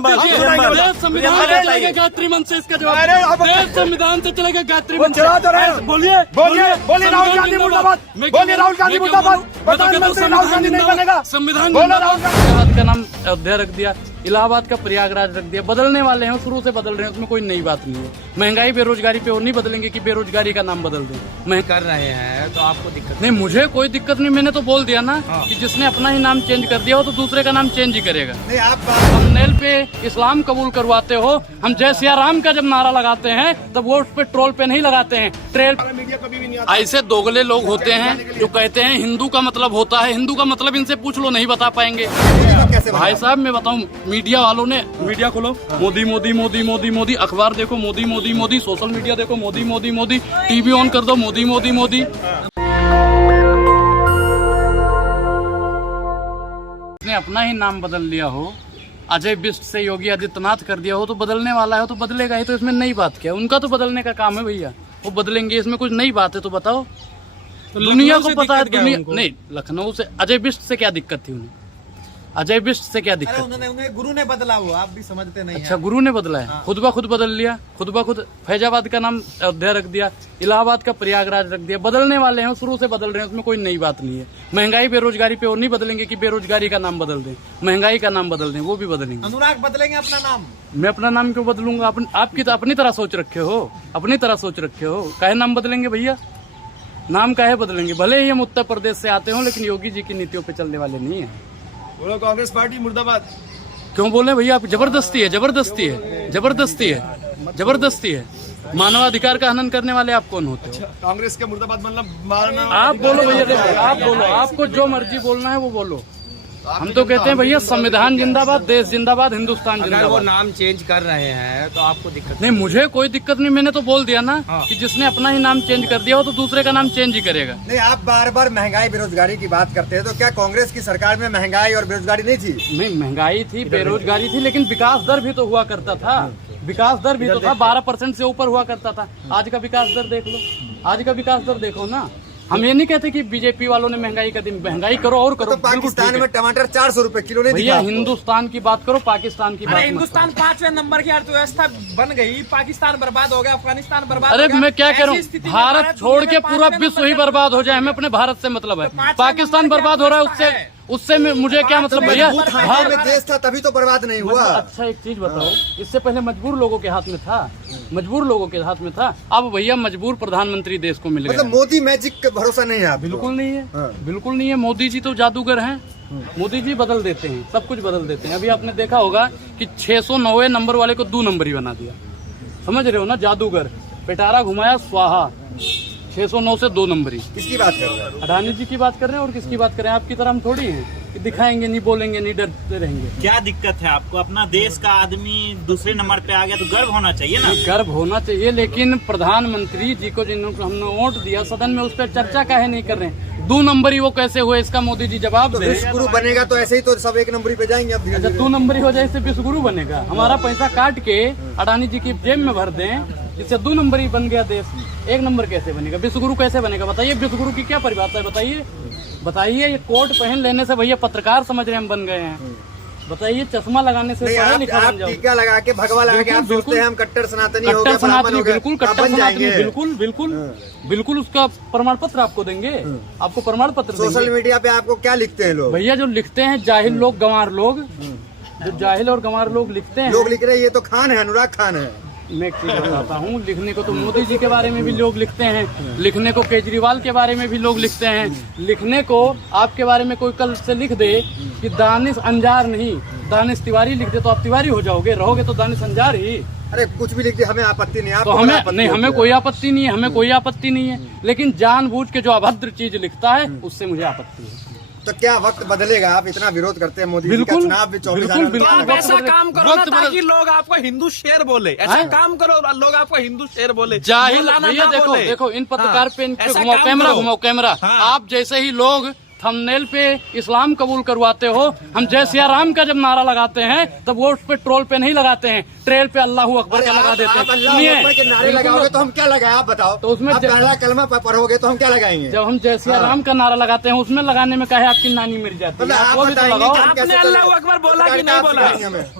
संविधान से चलेगा गायत्री मंच से इसका जवाब, संविधान से चलेगा गायत्री मंच। बोलिए बोलिए बोलिए, राहुल गांधी मुर्दाबाद, बोलिए राहुल गांधी मुर्दाबाद, प्रधानमंत्री राहुल गांधी नहीं बनेगा। संविधान इलाहाबाद का नाम अयोध्या रख दिया, इलाहाबाद का प्रयागराज रख दिया। बदलने वाले हैं, शुरू से बदल रहे हैं, उसमें कोई नई बात नहीं है। महंगाई बेरोजगारी पे और नहीं बदलेंगे कि बेरोजगारी का नाम बदल दें। मैं कर रहे हैं तो आपको दिक्कत नहीं, मुझे कोई दिक्कत नहीं। मैंने तो बोल दिया ना कि जिसने अपना ही नाम चेंज कर दिया हो तो दूसरे का नाम चेंज ही करेगा। नहीं, आप थंबनेल पे इस्लाम कबूल करवाते हो। हम जय सिया राम का जब नारा लगाते हैं तब वो उस पे ट्रोल पे नहीं लगाते हैं। ट्रेल ऐसे दोगले लोग होते हैं जो कहते हैं हिंदू का मतलब होता है। हिंदू का मतलब इनसे पूछ लो, नहीं बता पाएंगे। भाई साहब मैं बताऊं, मीडिया वालों ने, मीडिया खोलो, मोदी मोदी मोदी मोदी मोदी, अखबार देखो मोदी मोदी मोदी, सोशल मीडिया देखो मोदी मोदी मोदी, टीवी ऑन कर दो मोदी मोदी मोदी। उसने अपना ही नाम बदल लिया हो, अजय बिष्ट से योगी आदित्यनाथ कर दिया हो तो बदलने वाला है तो बदलेगा ही। तो इसमें नई बात क्या? उनका तो बदलने का काम है भैया, वो बदलेंगे। इसमें कुछ नई बात है तो बताओ। तो दुनिया को पता है, दुनिया नहीं। लखनऊ से अजय बिष्ट से क्या दिक्कत थी उन्हें? अजय बिष्ट से क्या दिक्कत? उन्हें गुरु ने बदला हो, आप भी समझते नहीं। अच्छा, गुरु ने बदला है। खुद ब खुद बदल लिया, खुद ब खुद। फैजाबाद का नाम अयोध्या रख दिया, इलाहाबाद का प्रयागराज रख दिया। बदलने वाले हैं, शुरू से बदल रहे हैं, उसमें कोई नई बात नहीं है। महंगाई बेरोजगारी पे और नहीं बदलेंगे कि बेरोजगारी का नाम बदल दें। महंगाई का नाम बदल दें, वो भी बदलेंगे। अनुराग बदलेंगे अपना नाम। मैं अपना नाम क्यों बदलूंगा? आपकी तो अपनी तरह सोच रखे हो, अपनी तरह सोच रखे हो। काहे नाम बदलेंगे भैया? नाम काहे बदलेंगे? भले ही हम उत्तर प्रदेश से आते हो, लेकिन योगी जी की नीतियों पे चलने वाले नहीं है। बोलो कांग्रेस पार्टी मुर्दाबाद। क्यों बोले भैया? आप जबरदस्ती है, जबरदस्ती है, जबरदस्ती है, जबरदस्ती है। मानवाधिकार का हनन करने वाले आप कौन होते हो? कांग्रेस के मुर्दाबाद मतलब मारना। आप बोलो भैया, देखो आप बोलो, आपको जो मर्जी बोलना है वो बोलो। हम तो कहते हैं भैया संविधान जिंदाबाद, देश जिंदाबाद, हिंदुस्तान अगर वो जिंदाबाद। नाम चेंज कर रहे हैं तो आपको दिक्कत नहीं, मुझे कोई दिक्कत नहीं। मैंने तो बोल दिया ना कि जिसने अपना ही नाम चेंज कर दिया हो तो दूसरे का नाम चेंज ही करेगा। नहीं, आप बार बार महंगाई बेरोजगारी की बात करते हैं, तो क्या कांग्रेस की सरकार में महंगाई और बेरोजगारी नहीं थी? नहीं, महंगाई थी, बेरोजगारी थी, लेकिन विकास दर भी तो हुआ करता था। विकास दर भी तो था, 12% से ऊपर हुआ करता था। आज का विकास दर देख लो, आज का विकास दर देखो ना। हम ये नहीं कहते कि बीजेपी वालों ने महंगाई कर दी। महंगाई करो और करो। तो पाकिस्तान में टमाटर 400 रुपए किलो नहीं भैया, दिखा। हिंदुस्तान की बात करो, पाकिस्तान की बात। हिंदुस्तान 5वें नंबर की अर्थव्यवस्था बन गई, पाकिस्तान बर्बाद हो गया, अफगानिस्तान बर्बाद अरे हो गया। मैं क्या कह रहा ऐसी स्थिति हूँ, में भारत छोड़ के पूरा विश्व ही बर्बाद हो जाए, हमें अपने भारत से मतलब है। पाकिस्तान बर्बाद हो रहा है, उससे मुझे क्या मतलब भैया? भारत में देश था तभी तो बर्बाद नहीं हुआ। अच्छा एक चीज बताओ, इससे पहले मजबूर लोगों के हाथ में था, मजबूर लोगों के हाथ में था। अब भैया मजबूर प्रधानमंत्री देश को मिल गया। मतलब मोदी मैजिक का भरोसा नहीं है आपको? बिल्कुल नहीं है, बिल्कुल नहीं है। मोदी जी तो जादूगर हैं। मोदी जी बदल देते हैं, सब कुछ बदल देते हैं। अभी आपने देखा होगा कि 609 नंबर वाले को 2 नंबर ही बना दिया। समझ रहे हो ना? जादूगर, पिटारा घुमाया स्वाहा, 609 से 2 नंबर ही। किसकी बात कर रहे हैं? अडानी जी की बात कर रहे हैं। और किसकी बात कर रहे हैं? आपकी तरह हम थोड़ी हैं कि दिखाएंगे नहीं, बोलेंगे नहीं, डरते रहेंगे। क्या दिक्कत है आपको? अपना देश का आदमी दूसरे नंबर पे आ गया तो गर्व होना चाहिए ना। गर्व होना चाहिए, लेकिन प्रधानमंत्री जी को जिन्होंने हमने वोट दिया, सदन में उस पर चर्चा काहे नहीं कर रहे हैं? 2 नंबर ही वो कैसे हुए, इसका मोदी जी जवाब दे। विश्व गुरु बनेगा तो ऐसे ही तो सब 1 नंबर पे जाएंगे। अब अच्छा, 2 नंबर ही हो जाए इससे विश्व गुरु बनेगा? हमारा पैसा काट के अडानी जी की जेब में भर दें, इससे 2 नंबर ही बन गया देश। 1 नंबर कैसे बनेगा? विश्व गुरु कैसे बनेगा? बताइए, विश्व गुरु की क्या परिभाषा है? बताइए, बताइए। ये कोट पहन लेने से भैया पत्रकार समझ रहे हम बन गए हैं? बताइए, चश्मा लगाने से पढ़ा लिखा बन जाओ। टीका लगा के, भगवा लगा के आप सोचते हैं हम कट्टर सनातनी हो गए, कट्टर सनातनी, बिल्कुल कट्टर बन सनातनी, जाएंगे। बिल्कुल बिल्कुल बिल्कुल। उसका प्रमाण पत्र आपको देंगे, आपको प्रमाण पत्र देंगे। सोशल मीडिया पे आपको क्या लिखते हैं लोग? भैया जो लिखते हैं जाहिल लोग, गंवार लोग, जो जाहिल और गंवार लोग लिखते हैं। लोग लिख रहे हैं ये तो खान है, अनुराग खान है। मैं एक चीज बताता हूँ, लिखने को तो मोदी जी के बारे में भी लोग लिखते हैं, लिखने को केजरीवाल के बारे में भी लोग लिखते हैं, लिखने को आपके बारे में कोई कल से लिख दे कि दानिश अंजार नहीं, दानिश तिवारी लिख दे तो आप तिवारी हो जाओगे, रहोगे तो दानिश अंजार ही। अरे कुछ भी लिख दे, हमें आपत्ति नहीं है। तो हमें नहीं, हमें कोई आपत्ति नहीं है, हमें कोई आपत्ति नहीं है। लेकिन जानबूझ के जो अभद्र चीज लिखता है उससे मुझे आपत्ति है। तो क्या वक्त बदलेगा? आप इतना विरोध करते हैं मोदी जी का, बिल्कुल, चुनाव भी 24 बिल्कुल, आप ऐसा काम करो ना ताकि लोग आपको हिंदू शेर बोले। ऐसा काम करो लोग आपको हिंदू शेर बोले। जाहिल भैया, देखो देखो इन पत्रकार पे इनके घुमाओ, कैमरा घुमाओ, कैमरा। आप जैसे ही लोग थंबनेल पे इस्लाम कबूल करवाते हो। हम जय सिया राम का जब नारा लगाते हैं तब वो उस पे ट्रोल पे नहीं लगाते हैं, ट्रेल पे अल्लाह अकबर का लगा देते हैं। आप अल्लाह अकबर के नारे लगाओगे तो हम क्या लगाए आप बताओ। तो उसमें आप पहला कलमा पढ़ोगे तो हम क्या लगाएंगे। जब हम जय सिया राम का नारा लगाते हैं उसमें लगाने में कहे आपकी नानी मर जाती है, आप वो भी तो बताएंगे लगाओ। कि हम कैसे आपने अल्लाह अकबर बोला कि नहीं बोला?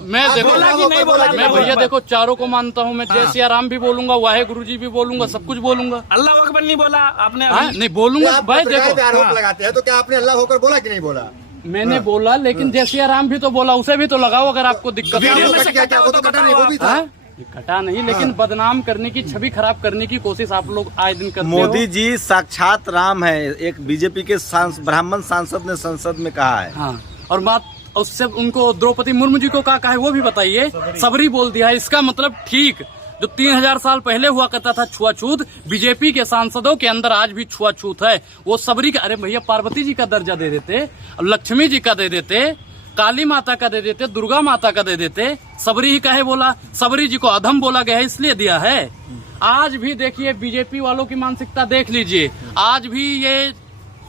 मैं देखो बोला कि नहीं बोला? मैं भैया देखो चारों को मानता हूँ, मैं जय सिया राम भी बोलूंगा, वाहे गुरु जी भी बोलूंगा, सब कुछ बोलूंगा। अल्लाह अकबर नहीं बोला आपने? हाँ, नहीं बोलूंगा आप भाई। सरकार पे देखो आरोप लगाते हैं तो क्या आपने अल्लाह होकर बोला कि नहीं बोला। मैंने बोला, लेकिन जय सिया राम भी तो बोला, उसे भी तो लगाओ अगर आपको दिक्कत वीडियो है। में से क्या वो तो कटा नहीं, वो भी था। हाँ? कटा नहीं, लेकिन बदनाम करने की, छवि खराब करने की कोशिश आप लोग आए दिन करते हो। मोदी जी साक्षात राम है, एक बीजेपी के ब्राह्मण सांसद ने संसद में कहा है। हाँ, और बात उससे उनको द्रौपदी मुर्मू जी को क्या कहा है वो भी बताइए। सबरी बोल दिया है, इसका मतलब ठीक जो 3000 साल पहले हुआ करता था छुआछूत, बीजेपी के सांसदों के अंदर आज भी छुआछूत है। वो सबरी का, अरे भैया पार्वती जी का दर्जा दे देते, लक्ष्मी जी का दे देते, काली माता का दे देते, दुर्गा माता का दे देते, सबरी ही काहे बोला? सबरी जी को अधम बोला गया है इसलिए दिया है। आज भी देखिए बीजेपी वालों की मानसिकता देख लीजिए, आज भी ये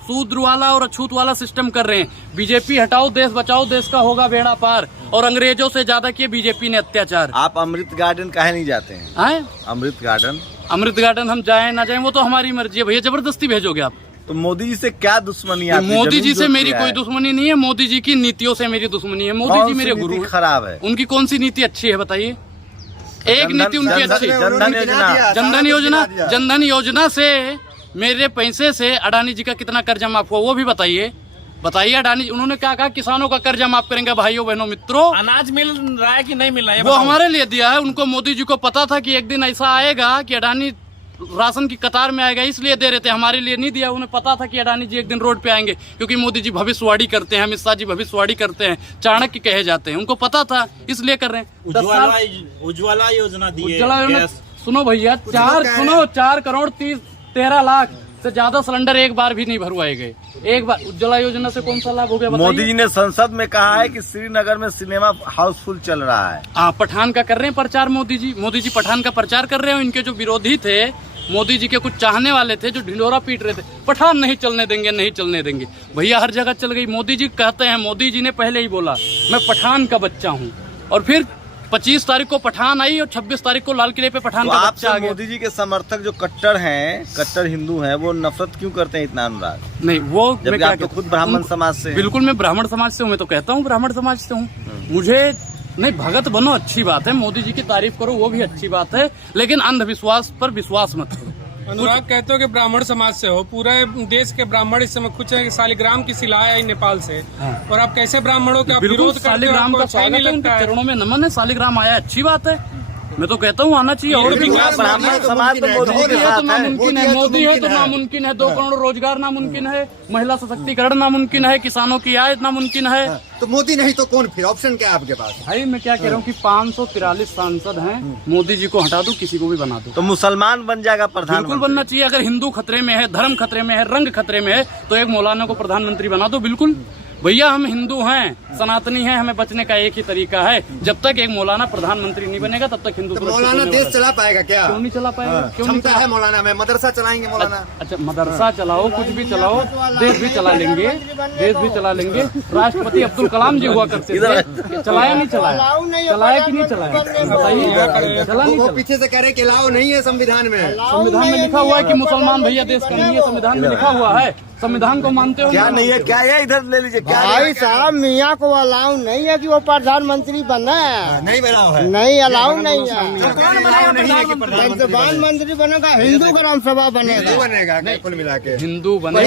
सूद्र वाला और अछूत वाला सिस्टम कर रहे हैं। बीजेपी हटाओ देश बचाओ, देश का होगा बेड़ा पार, और अंग्रेजों से ज्यादा किए बीजेपी ने अत्याचार। आप अमृत गार्डन काहे नहीं जाते हैं? हैं? अमृत गार्डन अमृत गार्डन हम जाए ना जाए वो तो हमारी मर्जी है भैया, जबरदस्ती भेजोगे आप। तो मोदी जी से क्या दुश्मनी है आपकी? मोदी जी जमीन से जोत मेरी लिया कोई है। दुश्मनी नहीं है, मोदी जी की नीतियों से मेरी दुश्मनी है। मोदी कौन जी सी मेरे नीति गुरु हैं। खराब है? उनकी कौन सी नीति अच्छी है बताइए? एक जनधन- नीति उनकी जनधन- अच्छी है। जनधन योजना। जनधन योजना से मेरे पैसे से अडानी जी का कितना कर्जा माफ हुआ वो भी बताइए। बताइए अडानी, उन्होंने क्या कहा? किसानों का कर्जा माफ करेंगे। भाइयों बहनों मित्रों, अनाज मिल रहा है कि नहीं मिल रहा है? वो हमारे लिए दिया है। उनको मोदी जी को पता था कि एक दिन ऐसा आएगा कि अडानी राशन की कतार में आएगा, इसलिए दे रहे थे, हमारे लिए नहीं दिया। उन्हें पता था कि अडानी जी एक दिन रोड पे आएंगे, क्योंकि मोदी जी भविष्यवाणी करते हैं, अमित शाह जी भविष्यवाणी करते हैं, चाणक्य कहे जाते हैं। उनको पता था इसलिए कर रहे हैं। 10 साल उज्ज्वला योजना दी है। उज्ज्वला योजना गैस। सुनो भैया, 4 करोड़ 13 लाख से ज्यादा सिलेंडर एक बार भी नहीं भरवाए गए। एक बार उज्ज्वला योजना से कौन सा लाभ हो गया बताइए? मोदी जी ने संसद में कहा है कि श्रीनगर में सिनेमा हाउसफुल चल रहा है। पठान का कर रहे हैं प्रचार मोदी जी पठान का प्रचार कर रहे हैं। इनके जो विरोधी थे, मोदी जी के कुछ चाहने वाले थे जो ढिंडोरा पीट रहे थे, पठान नहीं चलने देंगे, नहीं चलने देंगे। भैया हर जगह चल गई। मोदी जी कहते हैं, मोदी जी ने पहले ही बोला मैं पठान का बच्चा हूँ, और फिर 25 तारीख को पठान आई और 26 तारीख को लाल किले पे पठान तो का आपसे बच्चा आ गया। मोदी जी के समर्थक जो कट्टर हैं, कट्टर हिंदू हैं, वो नफरत क्यों करते हैं इतना अनुराग? नहीं वो जबकि मैं क्या आप तो कहता खुद हूं? ब्राह्मण समाज से हैं। बिल्कुल मैं ब्राह्मण समाज से हूँ, मैं तो कहता हूँ ब्राह्मण समाज से हूँ। मुझे नहीं, भगत बनो अच्छी बात है, मोदी जी की तारीफ करो वो भी अच्छी बात है, लेकिन अंधविश्वास पर विश्वास मत करो। अनुराग कहते हो कि ब्राह्मण समाज से हो, पूरे देश के ब्राह्मण इस समय खुश हैं कि शालिग्राम की शिला आई नेपाल से, और आप कैसे ब्राह्मणों का बिल्कुल विरोध करते हो? शालिग्राम आपको का अच्छा ही स्वागत नहीं है, उनके लगता है? चरणों में नमन है। शालिग्राम आया अच्छी बात है, मैं तो कहता हूँ आना चाहिए। और तो भी विकास ब्राह्मण समाज तो मोदी जी मोदी के है तो साथ है। नामुमकिन है, मोदी है तो नामुमकिन है, 2 करोड़ रोजगार नामुमकिन है, महिला सशक्तिकरण नामुमकिन है, किसानों की आय नामुमकिन है। तो मोदी नहीं तो कौन फिर? ऑप्शन क्या है आपके पास? भाई मैं क्या कह रहा हूँ कि 543 सांसद हैं, मोदी जी को हटा दो, किसी को भी बना दो। तो मुसलमान बन जाएगा बिल्कुल प्रधानमंत्री? बनना चाहिए। अगर हिंदू खतरे में है, धर्म खतरे में है, रंग खतरे में है, तो एक मौलाना को प्रधानमंत्री बना दो। बिल्कुल भैया, हम हिंदू हैं, सनातनी हैं, हमें बचने का एक ही तरीका है, जब तक एक मौलाना प्रधानमंत्री नहीं बनेगा तब तक हिंदू तो मौलाना देश चला पाएगा क्या? क्यों नहीं चला पाएगा? क्यों नहीं क्षमता है मौलाना में, मदरसा चलाएंगे मौलाना। अच्छा, मदरसा चलाओ, कुछ भी चलाओ, देश भी चला लेंगे, देश भी चला लेंगे। राष्ट्रपति अब्दुल कलाम जी हुआ करते थे, चलाया नहीं चलाया? चलाया कि नहीं चलाया बताइए? चला नहीं वो चला? पीछे से कह रहे कि लाओ नहीं है संविधान में। संविधान में लिखा हुआ है कि मुसलमान भैया देश का नहीं है, संविधान में लिखा हुआ है। संविधान को मानते हो? क्या नहीं है? क्या है? इधर ले लीजिए। क्या है? भाई साहब, मियाँ को अलाउ नहीं है कि वो प्रधानमंत्री बने। नहीं बनाओ है, नहीं अलाउ नहीं है। नहीं है कि प्रधानमंत्री बनेगा, हिंदू ग्राम सभा बनेगा। हिंदू बनेगा कुल मिला के। हिंदू बने,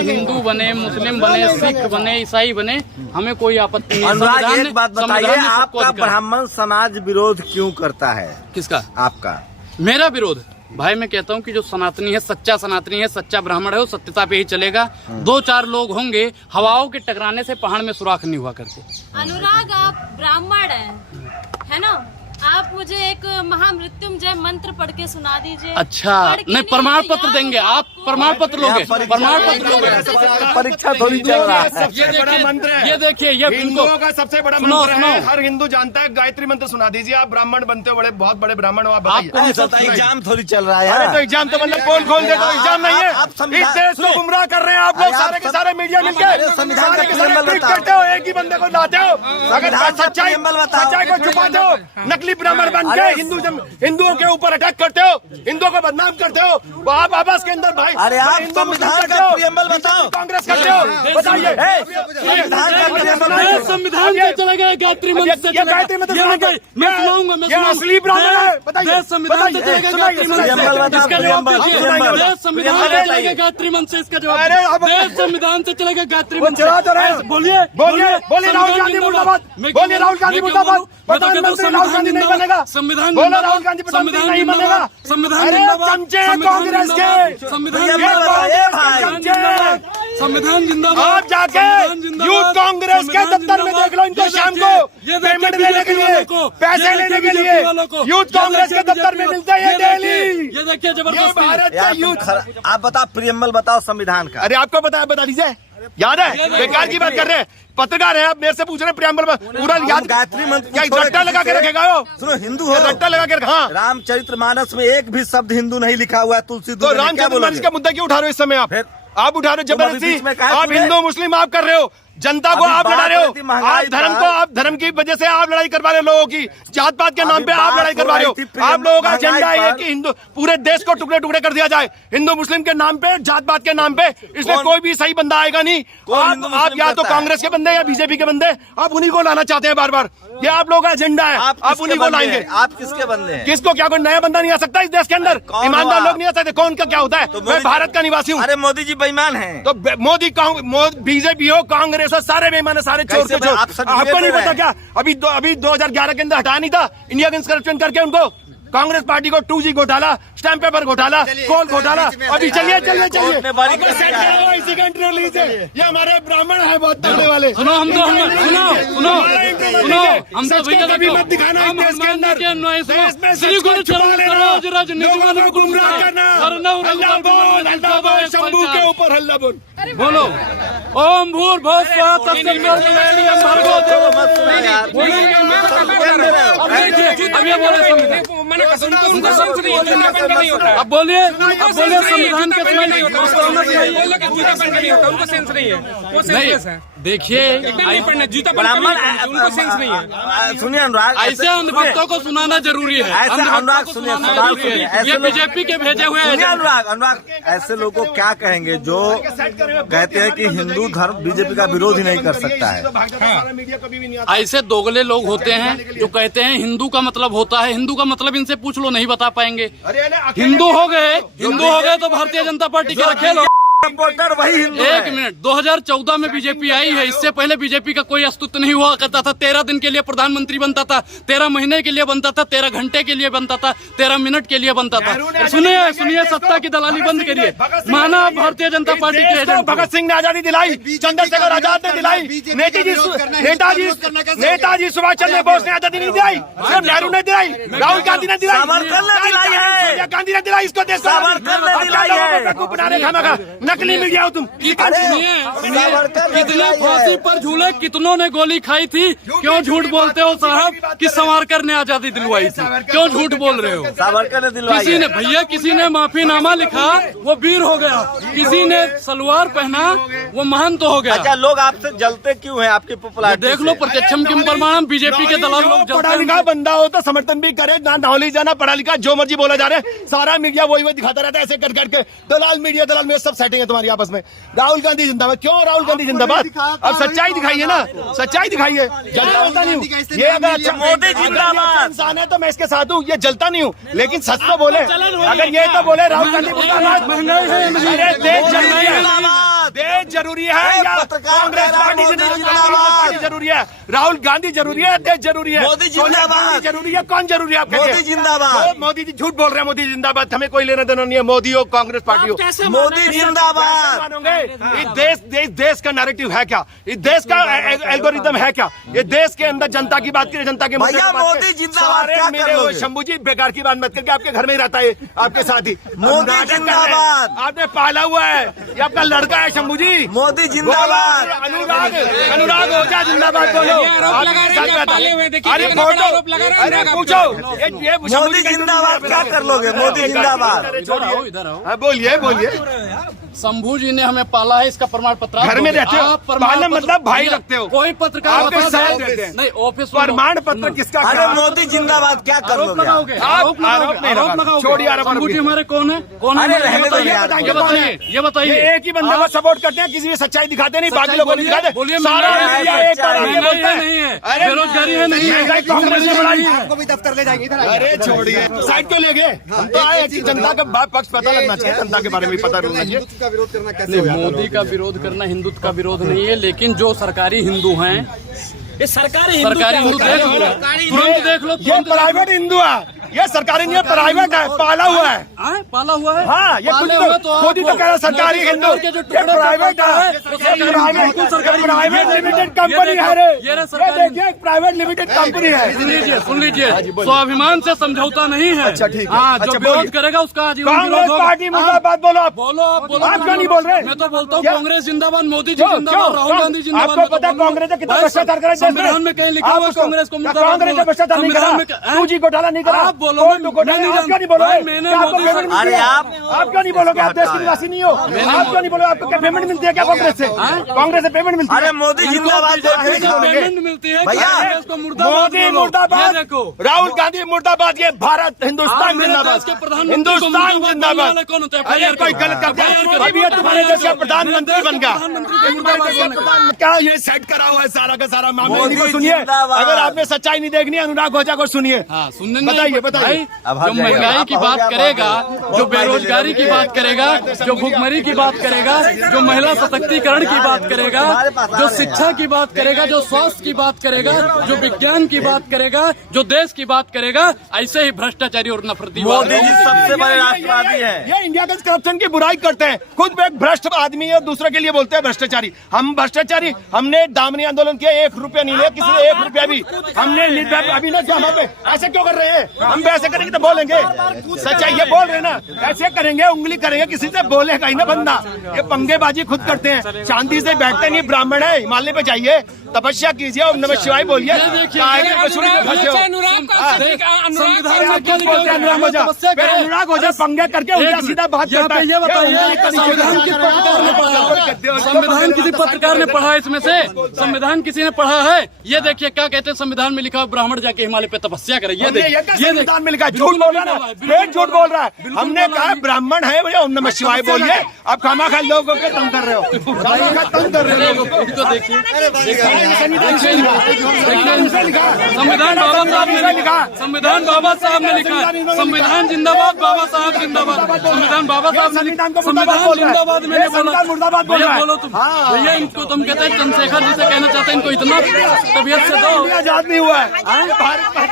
हिंदू बने, मुस्लिम बने, सिख बने, ईसाई बने, हमें कोई आपत्ति नहीं। अनुराग संविधान एक बात संविधान बताइए, में सबको आपका अधिकार। ब्राह्मण समाज विरोध क्यों करता है? किसका? आपका। मेरा विरोध? भाई मैं कहता हूँ कि जो सनातनी है, सच्चा सनातनी है, सच्चा ब्राह्मण है, वो सत्यता पे ही चलेगा। 2-4 लोग होंगे, हवाओं के टकराने से पहाड़ में सुराख नहीं हुआ करते। अनुराग, आप ब्राह्मण हैं, है ना? आप मुझे एक महामृत्युंजय मंत्र पढ़ के सुना दीजिए। अच्छा, नहीं प्रमाण पत्र देंगे आप, प्रमाण पत्र लोगे, प्रमाण पत्र लोगे। परीक्षा थोड़ी चल रहा है। सबसे बड़ा मंत्र है ये देखिए, ये हिंदुओं का सबसे बड़ा मंत्र है, हर हिंदू जानता है। गायत्री मंत्र सुना दीजिए। आप ब्राह्मण बनते हो, बड़े बहुत बड़े ब्राह्मण हो, आप बताइए। एग्जाम थोड़ी चल रहा है। अरे तो एग्जाम तो मतलब पोल खोल दे तो एग्जाम नहीं है। इस देश को गुमराह कर रहे हैं आप लोग, सारे के सारे मीडिया मिलकर संविधान का सारे के सारे प्रियम्बल ट्रिक बताओ। करते हो, एक ही बंदे को लाते हो। अगर सच्चाई को छुपाते हो, नकली ब्राह्मण बन के हिंदुओं के ऊपर अटैक करते हो, हिंदुओं को बदनाम करते हो, वो आप आपस के अंदर भाई। अरे आप संविधान का प्रियम्बल बताओ। कांग्रेस करते हो, बताइए। संविधान का प्रियम्बल संविधान से चला गया, गायत्री मंत्र से चला गायत्री मंत्र गया। मैं सुनाऊंगा, मैं सुनाऊंगा। असली ब्राह्मण है, बताइए। संविधान से चला गया, गायत्री मंत्र से। प्रियम्बल बताओ, इसका जवाब प्रियम्बल, दीजिए। प्रियम्बल। देश संविधान से चला गया, गायत्री मंत्र से इसका जवाब। अरे अब- देश संविधान से चला गया, गायत्री मंत्र चला तो रहे। बोलिए, बोलिए राहुल गांधी मुर्दाबाद, बोलिए राहुल गांधी मुर्दाबाद। प्रधानमंत्री राहुल गांधी नहीं बनेगा। संविधान बोलो राहुल गांधी प्रधानमंत्री नहीं बनेगा। संविधान अरे चमचे हैं कांग्रेस के, संविधान संविधान जिंदाबाद। आप जाके यूथ कांग्रेस के दफ्तर में देख लो इनको शाम को पेमेंट लेने के लिए, पैसे लेने के लिए यूथ कांग्रेस के दफ्तर में मिलते हैं डेली। ये देखिए ये जबरदस्ती। भारत का यूथ। आप बताओ, प्रियम्बल बताओ संविधान का। अरे आपको बता दीजिए, याद है? बेकार की बात कर रहे हैं, पत्रकार हैं आप, मेरे से पूछ रहे हैं प्रियम्बल पूरा याद। गायत्री मंत्र क्या रट्टा लगा के रखेगा हो? सुनो, हिंदू हो, रट्टा लगा के रखा। रामचरितमानस में एक भी शब्द हिंदू नहीं लिखा हुआ है। तुलसी तो रामचंद्र का मुद्दा क्यों उठा रहे हो इस समय आप? आप उठा रहे हो जबरदस्ती। आप हिंदू मुस्लिम आप कर रहे हो, जनता को आप लड़ा रहे हो। आप धर्म को, आप धर्म की वजह से आप लड़ाई करवा रहे हो लोगों की, जात पात के नाम पे आप लड़ाई करवा रहे हो। आप लोगों का एजेंडा है कि हिंदू पूरे देश को टुकड़े टुकड़े कर दिया जाए, हिंदू मुस्लिम के नाम पे, जात पात के नाम पे। इसमें कोई भी सही बंदा आएगा नहीं। आप या तो कांग्रेस के बंदे या बीजेपी के बंदे, आप उन्हीं को लाना चाहते हैं बार बार। ये आप लोगों का एजेंडा है, आप उन्हीं को लाएंगे। आप किसके बंदे हैं? किसको क्या, कोई नया बंदा नहीं आ सकता इस देश के अंदर? ईमानदार लोग नहीं आ सकते। कौन का क्या होता है? मैं भारत का निवासी हूँ। अरे मोदी जी बेईमान हैं। तो मोदी बीजेपी हो, कांग्रेस हो, सारे बेईमान है, सारे चोर के चोर। आपको नहीं पता क्या? अभी 2011 के अंदर हटाया नहीं था इंडिया अगेंस्ट करप्शन करके उनको? कांग्रेस पार्टी को 2G घोटाला, स्टैंप पेपर घोटाला, कोल घोटाला। अभी चलिए इसी का इंटरव्यू लीजिए। ये हमारे ब्राह्मण है बहुत तगड़े वाले। सुनो हम तो सुनो हम तो भैया कभी मत दिखाना इस देश के अंदर। श्री गुरु चरण रज लोगों को गुमराह करना। हल्ला बोल, शंभू के ऊपर हल्ला बोल। बोलो ओम भूर्भुवः स्वः तत्सवितुर्वरेण्यं भर्गो देवस्य अब ये बोले अब बोलिए संविधान के उनको सेंस नहीं है, वो सेंसलेस है। देखिए नहीं पढ़ना, जूता ब्राह्मण उनको सेंस नहीं है। सुनिए अनुराग, ऐसे अंधभक्तों को सुनाना जरूरी है। ऐसे अनुराग सुनिए, सवाल सुनिए। ये बीजेपी के भेजे हुए हैं। अनुराग ऐसे लोगों को क्या कहेंगे जो कहते हैं कि हिंदू धर्म बीजेपी का विरोध ही नहीं कर सकता है? ऐसे दोगले लोग होते हैं जो कहते हैं हिंदू का मतलब होता है, हिंदू का मतलब इनसे पूछ लो, नहीं बता पाएंगे। हिंदू हो गए तो भारतीय जनता पार्टी के रखे लो। सपोर्टर वही हिंदू है। एक मिनट, 2014 में बीजेपी आई है, इससे पहले बीजेपी का कोई अस्तित्व नहीं हुआ करता था। 13 दिन के लिए प्रधानमंत्री बनता था, 13 महीने के लिए बनता था, 13 घंटे के लिए बनता था, 13 मिनट के लिए बनता था। सुनिए सत्ता की दलाली बंद करिए। माना भारतीय जनता पार्टी के एजेंट भगत सिंह ने आजादी दिलाई, चंद्रशेखर आजाद ने दिलाई, नेताजी सुभाष चंद्र बोस ने आजादी नहीं दिलाई, सिर्फ नेहरू ने दिलाई, राहुल गांधी ने दिलाई, सोनिया गांधी ने दिलाई। इसको देश बनाने खाना नकली मीडिया हो तुम। कितने फांसी पर झूले, कितनों ने गोली खाई थी। क्यों झूठ बोलते हो साहब कि सावरकर ने आजादी दिलवाई थी? क्यों झूठ बोल रहे हो? सावरकर ने दिलवाई। किसी ने माफीनामा लिखा, वो वीर हो गया। किसी ने सलवार पहना, वो महंत हो गया। अच्छा, लोग आपसे जलते क्यों हैं? आपकी पॉपुलैरिटी देख लो, प्रत्यक्षम किम प्रमाणम। बीजेपी के दलाल लोग पढ़ा लिखा बंदा हो तो समर्थन भी करे, ना नॉलेज जाना, पढ़ा लिखा जो मर्जी बोला जा रहा है। सारा मीडिया वही दिखाता रहता है ऐसे कर करके। दलाल मीडिया, दलाल में सब सेटिंग है तुम्हारी आपस में। राहुल गांधी जिंदाबाद। क्यों राहुल गांधी जिंदाबाद? अब सच्चाई दिखाइए ना, सच्चाई दिखाइए। जलता होता नहीं हूँ ये। अगर अच्छा मोदी जिंदाबाद इंसान है तो मैं इसके साथ हूँ, ये जलता नहीं हूँ, लेकिन सच तो बोले। अगर ये तो बोले राहुल गांधी जिंदाबाद, देश जरूरी है, देश जरूरी है या कांग्रेस पार्टी जरूरी है? राहुल गांधी जरूरी है? देश जरूरी है? मोदी जिंदाबाद जरूरी है? कौन जरूरी है आपके लिए? मोदी जिंदाबाद। मोदी जी झूठ बोल रहे हैं। मोदी जिंदाबाद, हमें कोई लेना देना नहीं है। मोदी हो, कांग्रेस पार्टी हो, मोदी जिंदाबाद। मानोगे? इस देश का नैरेटिव है क्या? इस देश का एल्गोरिदम है क्या? ये देश के अंदर जनता की बात करें, जनता के मुद्दे भैया की बात मोदी करें। जिंदाबाद सारे क्या मेरे कर वो लोगे? शंभू जी बेकार की बात मत करके, आपके घर में ही रहता है आपके साथ ही। मोदी नाटक कर रहे हैं। जिंदाबाद। आपने पाला हुआ है, ये आपका लड़का है शंभू जी। मोदी जिंदाबाद। अनुराग ओझा जिंदाबाद बोलो। आरोप लगा रहे हैं आपके साथ पाले रहता हुए, है। देखिए अरे कितना बड़ा फोटो, आरोप लगा रहे हैं अरे अनुराग पूछो आप ये मोदी जिंदाबाद क्या कर लोगे? मोदी जिंदाबाद। इधर आओ। हाँ, बोलिए। शंभू जी ने हमें पाला है, इसका प्रमाण पत्र घर में रहते हो, आप प्रमाण पालना पत्र- मतलब भाई भैया, रखते हो। कोई पत्रकार आपके बता साथ दे- देते हैं। नहीं ऑफिस प्रमाण पत्र किसका? अरे मोदी जिंदाबाद क्या कर आरोप लोगे? लगाओगे? आप आरोप लगाओगे? नहीं आरोप लगाओ। लगाओगे? छोड़िए आरोप शंभू जी लगाओगे। हमारे कौन है? कौन है? अरे रहने दो बताइए, यार। ये बताइए, ये बताइए। ये एक ही बंदे को सपोर्ट करते हैं, किसी में सच्चाई दिखाते नहीं, बाकी लोगों को नहीं दिखाते। बोलिए, सारा महंगाई मीडिया है, एक बार आके महंगाई बोलता है है। नहीं है, अरे बेरोजगारी है नहीं है, महंगाई कांग्रेस ने बढ़ाई है। आपको भी दफ्तर ले जाएंगे इधर अरे छोड़िए, साइड क्यों ले गए? हम तो आए कि जनता का पक्ष पता लगना चाहिए, जनता के बारे में पता लगना चाहिए। हिंदुत्व का विरोध करना कैसे नहीं, हो जाता है? मोदी का विरोध करना हिंदुत्व का विरोध नहीं है, लेकिन जो सरकारी हिंदू हैं, ये सरकारी सरकारी हिंदू देख लो, तुरंत देख लो, ये प्राइवेट हिंदू है, ये सरकारी नहीं है, प्राइवेट है, पाला हुआ है। हाँ, पाला हुआ है। हाँ, ये खुद पाले हुए खुद ही तो कह रहा है सरकारी मोदी हिंदू। सरकार के जो ये टुकड़े प्राइवेट है, है, वो सरकारी बिल्कुल सरकारी प्राइवेट हिंदू है। लिमिटेड ये कंपनी देखो, है रे। ये रहा ये सरकारी देखिए, प्राइवेट लिमिटेड कंपनी है। सुन लीजिए, स्वाभिमान से समझौता नहीं है। अच्छा, ठीक है। हाँ, जो अच्छा, विरोध बोलिए। करेगा उसका आजीवन कांग्रेस विरोध होगा। पार्टी मुर्दाबाद बोलो आप। बोलो, आप बोलो। आप क्यों नहीं बोल रहे? मैं तो बोलता हूँ क्या? कांग्रेस जिंदाबाद, मोदी जी क्यों? जिंदाबाद, क्यों? राहुल गांधी जिंदाबाद। आपको मैं तो पता है बोल रहा हूँ। कांग्रेस ने कितना भाई, भ्रष्टाचार करा है देश में? संविधान में कहीं लिखा आप हुआ है उसको- कांग्रेस को क्या मुर्दाबाद कांग्रेस ने बोला? भ्रष्टाचार नहीं संविधान करा? में टू जी घोटाला नहीं करा? आप बोलो, फोर टू घोटाला, मैं नहीं आप क्यों नहीं बोलोगे? भाई, मैंने क्या आपको मोदी पेमेंट मिलती अरे है? आप- आप क्यों नहीं बोलोगे? आप देश के निवासी नहीं हो। आप क्यों नहीं बोलोगे? आपको क्या पेमेंट मिलती है क्या कांग्रेस से? कांग्रेस से पेमेंट मिलती है? अरे मोदी जिंदाबाद जिनको बोल रहे हैं। पेमेंट मिलती है, भैया, कांग्रेस को मुर्दाबाद मोदी बोलो। मुर्दाबाद, ये देखो, राहुल गांधी मुर्दाबाद, ये भारत आप हिंदुस्तान मेरे जिंदाबाद, देश के प्रधानमंत्री को हिंदुस्तान मुर्दाबाद बोलने जिंदाबाद। वाले कौन होते हैं? अरे कोई गलत कर दिया, अभी ये तुम्हारे देश का प्रधानमंत्री बन गया। क्या ये सेट करा हुआ है सारा का सारा मामला? मोदी इन्हीं को सुनिए। जिंदाबाद। अगर आपने सच्चाई नहीं देखनी है, अनुराग ओझा को सुनिए। हाँ, सुनने बताइए, बताइए। भाई, अब हट जो जाइए। महंगाई की अब हो बात गया, करेगा, बहुत जो फायदे बेरोजगारी की ले बात करेगा, जो भुखमरी की बात करेगा, जो महिला सशक्तिकरण की बात करेगा, जो शिक्षा की बात करेगा, जो स्वास्थ्य की बात करेगा, जो विज्ञान की बात करेगा, जो देश की बात करेगा, ऐसे ही भ्रष्टाचारी और नफरती मोदी जी सबसे बड़े राष्ट्रवादी हैं। ये इंडिया के करप्शन की बुराई करते हैं। खुद वो एक भ्रष्ट आदमी है और दूसरे के लिए बोलते हैं भ्रष्टाचारी। हम भ्रष्टाचारी, हमने दामनी आंदोलन किया, 1 रुपया नहीं लिया किसी ने, 1 रुपया भी हमने निर्भय अभी ना किया। हम पे ऐसे क्यों कर रहे हैं? हम भी ऐसे करेंगे तो बोलेंगे सच्चाई। ये बोल रहे हैं ना, ऐसे करेंगे, उंगली करेंगे, किसी से बोलेगा ही ना बंदा। ये पंगेबाजी खुद करते हैं, शांति से बैठते नहीं। ब्राह्मण है, हिमालय पे जाइए, तपस्या कीजिए और नमः शिवाय बोलिए। आगे पछुड़ी में फंसे हो। संविधान में क्या लिखा बोलते हैं अनुराग ओझा, फिर अनुराग ओझा पंगे करके उल्टा सीधा बात यहाँ करता पे है। ये बताइए, संविधान किस पत्रकार ने पढ़ा? संविधान किसी पत्रकार ने पढ़ा है इसमें से? संविधान किसी ने पढ़ा है? ये देखिए क्या कहते हैं, संविधान में लिखा है ब्राह्मण जाके हिमालय पे तपस्या करे। ये देखिए, ये संविधान में लिखा है, झूठ बोल रहा है, फिर झूठ बोल रहा है। हमने कहा ब्राह्मण है भैया, ओम नमः शिवाय बोलिए। आप खामा खा लोगों के तंग कर रहे हो, खामा तंग कर रहे हो लोगों को। इनको देखिए, संविधान संविधान बाबा साहब ने लिखा, संविधान बाबा साहब ने लिखा है, संविधान जिंदाबाद, बाबा साहब जिंदाबाद, संविधान बाबा साहब ने संविधान को संविधान जिंदाबाद मैंने बोला। संविधान मुर्दाबाद बोल रहा भैया है। बोलो तुम, भैया इनको तुम कहते हैं चंद्रशेखर जी से कहना चाहते हैं, इनको इतना तबीयत से दो। आजाद नहीं हुआ है।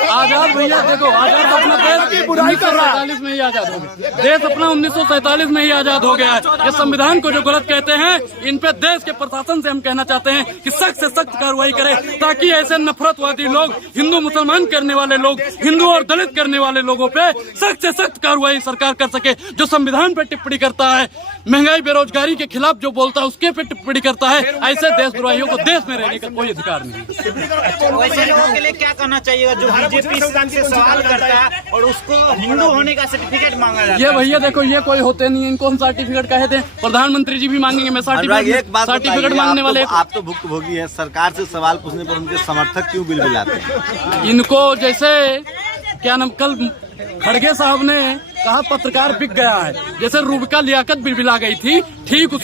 आजाद भैया देखो, आजाद अपना देश बुराई कर रहा है। 1947 में ही आजाद हो गया। देश अपना 1947 में ही आजाद हो गया है। ये संविधान को जो गलत कहते हैं, इन पे देश के प्रशासन से हम कहना चाहते हैं कि सख्त से सख्त कार्रवाई करें, ताकि ऐसे नफरतवादी लोग, हिंदू मुसलमान करने वाले लोग, हिंदू और दलित करने वाले लोगों पे सख्त से सख्त कार्रवाई सरकार कर सके। जो संविधान पे टिप्पणी करता है, महंगाई बेरोजगारी के खिलाफ जो बोलता है, उसके पे टिप्पणी करता है, ऐसे देशद्रोहियों को देश में रहने का कोई अधिकार नहीं। वैसे लोगों के लिए क्या करना चाहिए जो बीजेपी से सवाल करता है और उसको हिंदू होने का सर्टिफिकेट मांगा जाता है? ये भैया देखो, ये कोई होते नहीं है, इनको हम सर्टिफिकेट कहते हैं। प्रधानमंत्री जी भी मांगेंगे, मैं एक बात सर्टिफिकेट मांगने वाले। आप तो भुक्तभोगी है, सरकार से सवाल पूछने पर उनके समर्थक क्यों बिलबिलाते हैं? इनको जैसे क्या नाम, कल खड़गे साहब ने कहा पत्रकार बिक गया है, जैसे रूबिका लियाकत बिलबिला गई थी, ठीक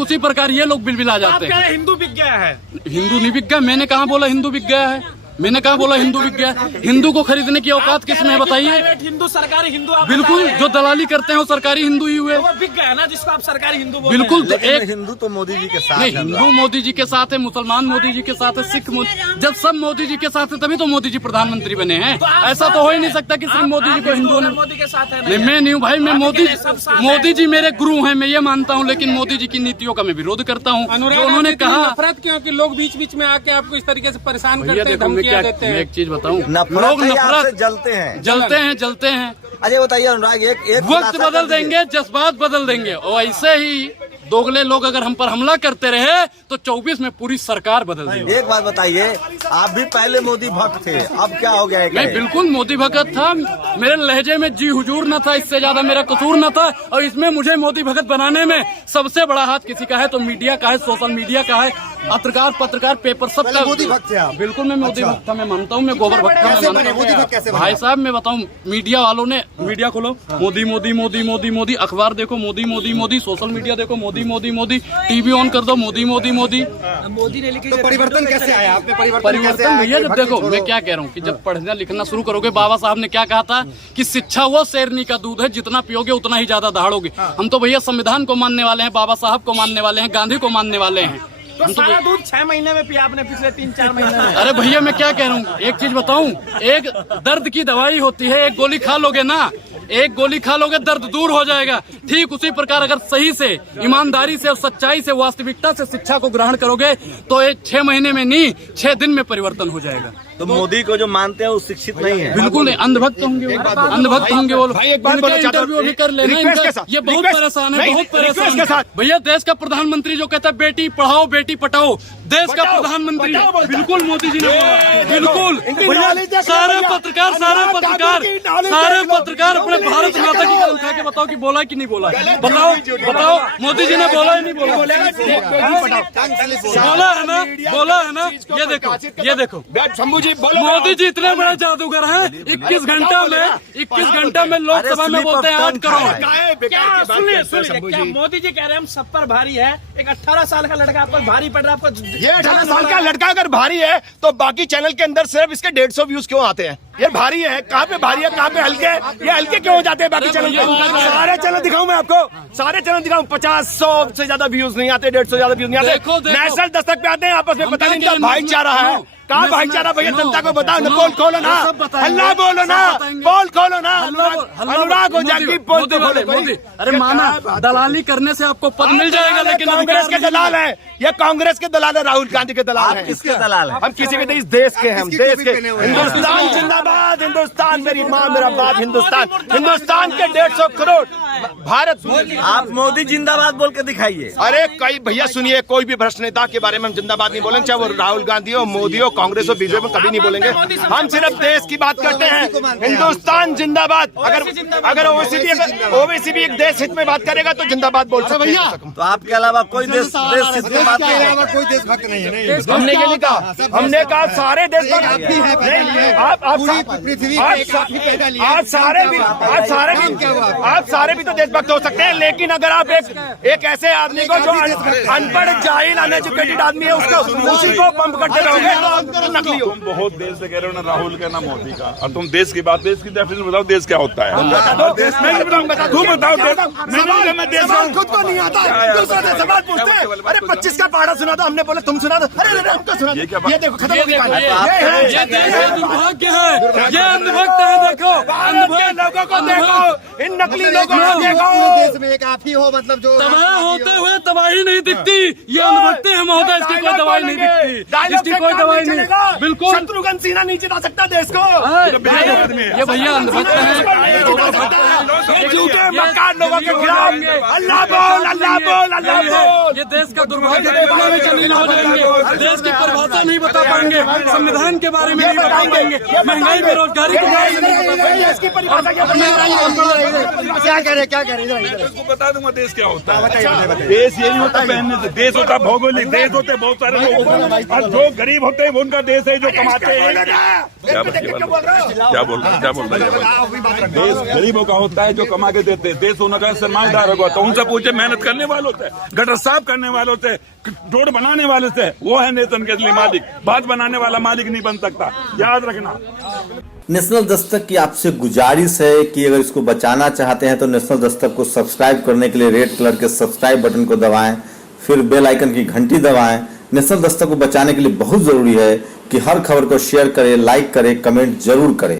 उसी प्रकार ये लोग बिलबिला जाते हैं। हिंदू बिक गया है। हिंदू नहीं बिक गया, मैंने कहाँ बोला हिंदू बिक गया है? मैंने कहा बोला हिंदू बिक गया। हिंदू को खरीदने की औकात किसमें है बताइए? हिंदू सरकारी हिंदू आप बिल्कुल, जो दलाली करते हैं वो सरकारी हिंदू ही हुए। वो बिक गया ना, जिसको आप सरकारी हिंदू बोल रहे हैं। बिल्कुल, तो लेकिन एक हिंदू तो मोदी जी के साथ नहीं, है। हिंदू मोदी जी के साथ है, मुसलमान मोदी जी के साथ है, सिख जब सब मोदी जी के साथ है तभी तो मोदी जी प्रधानमंत्री बने हैं। ऐसा तो हो ही नहीं सकता कि सिर्फ मोदी जी को हिंदुओं ने। मोदी के साथ है नहीं, मैं नहीं हूँ भाई, मैं मोदी जी मेरे गुरु हैं, मैं ये मानता हूँ, लेकिन मोदी जी की नीतियों का मैं विरोध करता हूँ। जो उन्होंने कहा नफरत क्यों कि लोग बीच बीच में आके आपको इस तरीके से परेशान भैया करते हैं, देखो, मैं धमकियां देते मैं हैं। एक चीज बताऊं, नफरत लोग है या आपसे नफरत जलते हैं। अजय बताइए अनुराग, एक वक्त खुलासा बदल कर दीजिए। देंगे, जज्बात बदल देंगे, और ऐसे ही दोगले लोग अगर हम पर हमला करते रहे तो 24 में पूरी सरकार बदल देगी। एक बात बताइए, आप भी पहले मोदी भक्त थे, अब क्या हो गया है? मैं बिल्कुल मोदी भगत था, मेरे लहजे में जी हुजूर न था, इससे ज्यादा मेरा कसूर न था। और इसमें मुझे मोदी भगत बनाने में सबसे बड़ा हाथ किसी का है तो मीडिया का है, सोशल मीडिया का है, पत्रकार पेपर सबका। मोदी भक्त थे आप? बिल्कुल मैं मोदी भक्त था, मैं मानता हूँ, मैं गोबर भक्त था, मैं मानता मोदी भक्त कैसे हूँ। बने? भाई साहब मैं बताऊँ, मीडिया वालों ने, मीडिया खोलो, मोदी मोदी मोदी मोदी मोदी, अखबार देखो मोदी मोदी मोदी, सोशल मीडिया देखो मोदी मोदी मोदी, टीवी ऑन कर दो मोदी मोदी मोदी। तो परिवर्तन कैसे आया? आपने परिवर्तन भैया जब देखो, मैं क्या कह रहा हूँ कि जब पढ़ना लिखना शुरू करोगे, बाबा साहब ने क्या कहा था कि शिक्षा वो शेरनी का दूध है, जितना पियोगे उतना ही ज्यादा दहाड़ोगे। हम तो भैया संविधान को मानने वाले हैं, बाबा साहब को मानने वाले हैं, गांधी को मानने वाले हैं। तो सारा दूध 6 महीने में पिया आपने, पिछले 3-4 महीने में। अरे भैया मैं क्या कह रहा हूँ, एक चीज बताऊं, एक दर्द की दवाई होती है, एक गोली खा लोगे ना, एक गोली खा लोगे दर्द दूर हो जाएगा। ठीक उसी प्रकार अगर सही से, ईमानदारी से और सच्चाई से, वास्तविकता से शिक्षा को ग्रहण करोगे तो ये 6 महीने में नहीं, 6 दिन में परिवर्तन हो जाएगा। तो मोदी को जो मानते हैं वो शिक्षित नहीं है। बिल्कुल नहीं, अंधभक्त होंगे वो, अंधभक्त होंगे वो लोग। भाई एक बात बोलना चाहता हूं, इंटरव्यू भी कर लेना, रिक्वेस्ट के साथ, ये बहुत रिक्वेस्ट- परेशान है, नहीं, बहुत रिक्वेस्ट परेशान के साथ। भैया। देश का प्रधानमंत्री जो कहता है बेटी पढ़ाओ बेटी पटाओ, देश का पटाओ, प्रधानमंत्री पटाओ बोलता है। बिल्कुल मोदी जी ने बोला, बिल्कुल इनकी भैया, knowledge देखो सारे भैया। पत्रकार अपने भारत माता की कसम खा के बताओ कि बोला कि नहीं बोला, बताओ मोदी जी ने बोला ही नहीं बोला? बोला है ना, ये देखो शंभू जी बोलो। मोदी जी इतने बड़े जादूगर हैं, 21 घंटा में लोकसभा में बोलते हैं 8 करोड़। क्या सुनिए, क्या मोदी जी कह रहे हैं हम सब पर भारी है, एक 18 साल का लड़का आप पर भारी पड़ रहा है आपको? ये 18 साल का लड़का अगर भारी है तो बाकी चैनल के अंदर सिर्फ इसके 150 व्यूज क्यों आते हैं? ये भारी है, कहाँ पे भारी है, कहाँ पे हल्के? ये हल्के क्यों हो जाते हैं बाकी चैनल पे? सारे चैनल दिखाऊं मैं आपको, सारे चैनल दिखाऊं, 50-100 से ज्यादा व्यूज नहीं आते, 150 ज्यादा व्यूज नहीं आते। देखो। नेशनल दस्तक पे आते हैं, आपस में पता नहीं क्या क्या भाईचारा है, कहाँ मैं भाईचारा भैया? सुनो, जनता को बताओ ना, सुनो, पोल खोलो ना, सब बताएंगे, हल्ला बोलो ना, सब बताएंगे। पोल खोलो ना, हल्ला अनुराग हो जाएगी, पोल तो खोलो। मोदी, अरे माना दलाली करने से आपको पद मिल जाएगा, लेकिन कांग्रेस के दलाल है, ये कांग्रेस के दलाल है, राहुल गांधी के दलाल आप है। किसके दलाल हैं? हम किसी के नहीं, इस देश के हैं, हम किसकी देश टोपी के। पहने हुए हैं? हिंदुस्तान जिंदाबाद, हिंदुस्तान मेरी माँ मेरा बाप, हिंदुस्तान, हिंदुस्तान के 150 करोड़ भारत। आप मोदी जिंदाबाद बोल के दिखाइए। अरे कई भैया सुनिए, कोई भी भ्रष्ट नेता के बारे में हम जिंदाबाद नहीं बोलेंगे, चाहे वो राहुल गांधी हो, मोदी हो, कांग्रेस हो, बीजेपी, कभी नहीं बोलेंगे। हम सिर्फ देश की बात करते हैं, हिंदुस्तान जिंदाबाद। अगर ओवैसी भी एक देश हित में बात करेगा तो जिंदाबाद बोल सकते भैया। तो आपके अलावा कोई देश हित में बात नहीं है। कोई देशभक्त नहीं है। नहीं, हमने ये नहीं कहा, हमने कहा सारे देशभक्त आप भी हैं, नहीं, आप पूरी पृथ्वी पे एक आप ही पैदा लिए। आप सारे भी आप सारे भी तो देशभक्त हो सकते हैं, लेकिन अगर आप एक ऐसे आदमी को जो अनपढ़ जाहिल अनएजुकेटेड आदमी है उसको उसी को पंप करते रहोगे तो नकली हो। तुम बहुत देश से कह रहे हो ना, राहुल का ना मोदी का, और तुम देश की बात, देश की डेफिनेशन बताओ, देश क्या होता है? देश में तुम बताओ, सवाल खुद को नहीं आता, दूसरा से सवाल पूछते हैं। अरे 25 का पहाड़ा सुना दो, हमने बोला तुम सुना दो, अरे हमको सुना दो। ये देखो खत्म हो गई कहानी। ये देश का दुर्भाग्य है, ये अंधभक्त है, देखो अंधभक्त लोगों को देखो, इन नकली लोगों को देखो। देश में एक आप ही हो, मतलब जो तबाह होते हुए तबाही नहीं दिखती, ये अंधभक्त है महोदय, इसकी कोई दवाई नहीं दिखती, इसकी कोई दवाई नहीं। बिल्कुल शत्रुघ्न सिन्हा नहीं जिता सकता देश को। ये भैया अंधभक्त ये झूठे मक्कार लोगों के खिलाफ अल्लाह बोल, अल्लाह बोल, अल्लाह बोल। ये देश का दुर्भाग्य देखने में जलील हो जाएंगे, देश की परिभाषा नहीं बता पाएंगे, संविधान के बारे में नहीं बता पाएंगे, महंगाई बेरोजगारी के बारे में नहीं बता पाएंगे। इसकी परिभाषा क्या? क्या करे क्या करे इधर इधर इसको बता दूंगा देश क्या होता है। देश ये नहीं होता पहनने से, देश होता भौगोलिक, देश होते बहुत सारे लोग, और जो गरीब होते हैं वो उनका देश है, जो कमाते हैं। क्या बोल रहे हैं? देश गरीबों का होता है जो कमा के देते हैं, देश होने का सम्मानदार होगा। तो उनसे पूछे, मेहनत करने वाले होते हैं, गटर साफ करने वाले होते हैं, रोड बनाने वाले से, वो है नेतन के असली मालिक। बात बनाने वाला मालिक नहीं बन सकता, याद रखना। नेशनल दस्तक की आपसे गुजारिश है कि अगर इसको बचाना चाहते हैं तो नेशनल दस्तक को सब्सक्राइब करने के लिए रेड कलर के सब्सक्राइब बटन को दबाएं, फिर बेल आइकन की घंटी दबाएं। नेशनल दस्तक को बचाने के लिए बहुत जरूरी है कि हर खबर को शेयर करें, लाइक करें, कमेंट जरूर करें।